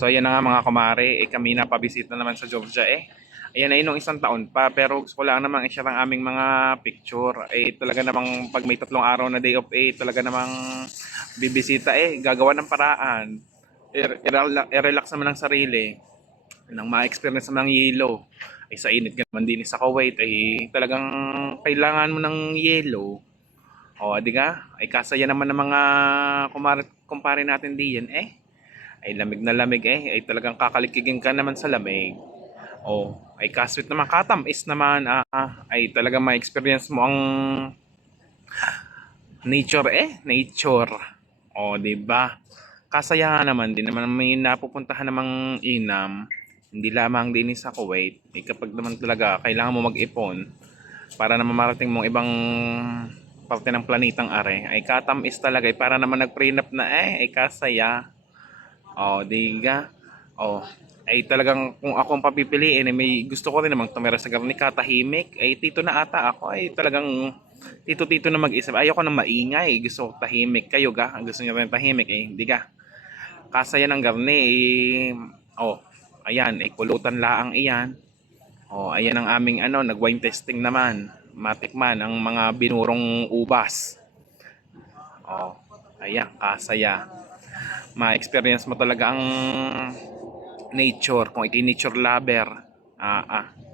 So ayan na nga mga kumare, kami na pabisita naman sa Georgia Ayan ay nung isang taon pa, pero gusto ko lang namang i-share ang aming mga picture. Talaga namang pag may 3 araw na day off talaga namang bibisita gagawa ng paraan. I-relax naman ang sarili nang ma-experience naman ng yelo. Sa init ka naman din sa Kuwait talagang kailangan mo ng yelo. O, di ka? Kasaya naman ng mga kumpare natin diyan lamig na lamig talagang kakalikigin ka naman sa lamig. Kasweet naman, katamis naman talagang ma-experience mo ang nature nature. Di ba? Kasaya nga naman din naman may napupuntahan namang inam, hindi lamang din sa Kuwait. Kapag naman talaga kailangan mo mag-ipon para naman marating mong ibang parte ng planetang are, katamis talaga para naman nag-prenup na kasaya. Di ka? Talagang kung ako ang papipiliin may gusto ko rin namang tumira sa Garnica, tahimik. Tito na ata ako talagang tito-tito na mag-isip. Ayoko nang maingay, gusto ko tahimik. Kayo ga? Ang gusto niyo rin tahimik hindi ka? Kasaya ng garni ayan pulutan laang iyan. Ayan ang aming nag-wine testing naman. Matikman ang mga binurong ubas. Ayan, kasaya. Ma-experience mo talaga ang nature kung ikay nature lover.